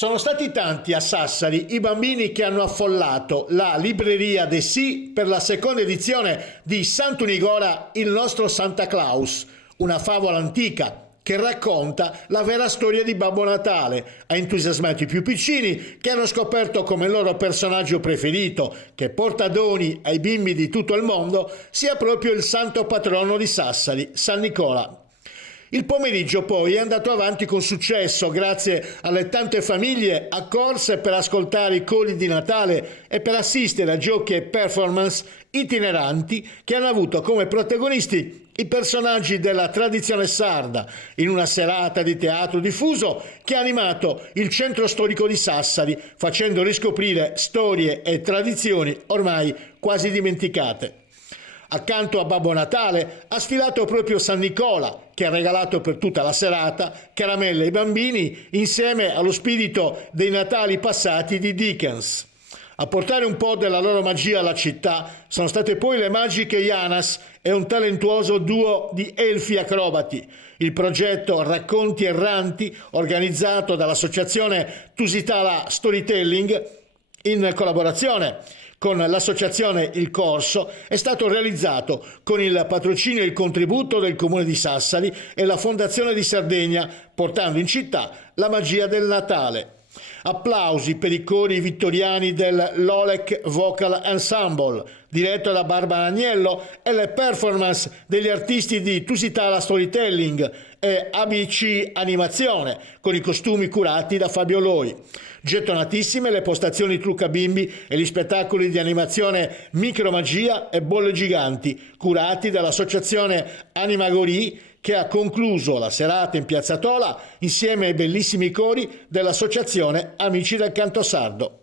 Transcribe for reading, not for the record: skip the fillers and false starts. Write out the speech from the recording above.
Sono stati tanti a Sassari i bambini che hanno affollato la libreria De Sì per la seconda edizione di Sant'Unigora, il nostro Santa Claus, una favola antica che racconta la vera storia di Babbo Natale. Ha entusiasmato i più piccini che hanno scoperto come il loro personaggio preferito, che porta doni ai bimbi di tutto il mondo, sia proprio il santo patrono di Sassari, San Nicola. Il pomeriggio poi è andato avanti con successo grazie alle tante famiglie accorse per ascoltare i cori di Natale e per assistere a giochi e performance itineranti che hanno avuto come protagonisti i personaggi della tradizione sarda in una serata di teatro diffuso che ha animato il centro storico di Sassari, facendo riscoprire storie e tradizioni ormai quasi dimenticate. Accanto a Babbo Natale ha sfilato proprio San Nicola, che ha regalato per tutta la serata caramelle ai bambini insieme allo spirito dei Natali passati di Dickens. A portare un po' della loro magia alla città sono state poi le magiche Janas e un talentuoso duo di elfi acrobati. Il progetto Racconti Erranti, organizzato dall'associazione Tusitala Storytelling in collaborazione con l'associazione Il Corso, è stato realizzato con il patrocinio e il contributo del Comune di Sassari e la Fondazione di Sardegna, portando in città la magia del Natale. Applausi per i cori vittoriani del Lolek Vocal Ensemble, diretto da Barbara Agnello, e le performance degli artisti di Tusitala Storytelling e ABC Animazione, con i costumi curati da Fabio Loi. Gettonatissime le postazioni trucca bimbi e gli spettacoli di animazione Micromagia e Bolle Giganti, curati dall'associazione Animagorie, che ha concluso la serata in Piazza Tola insieme ai bellissimi cori dell'associazione Amici del Canto Sardo.